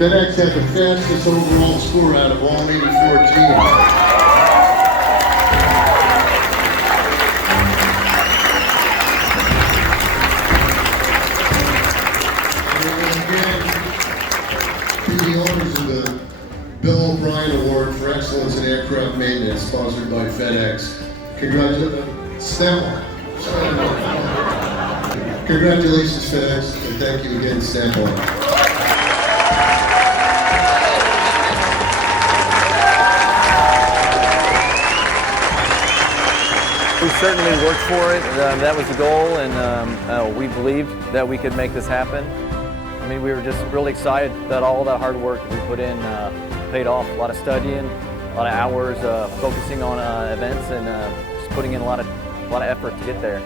FedEx had the fastest overall score out of all 84 teams. The owners of the Bill O'Brien Award for Excellence in Aircraft Maintenance, sponsored by FedEx. Congratulations, FedEx, and thank you again, Snap-on. We certainly worked for it. That was the goal, and we believed that we could make this happen. I mean, we were just really excited that all that hard work we put in paid off. A lot of studying, a lot of hours focusing on events, and just putting in a lot of effort to get there.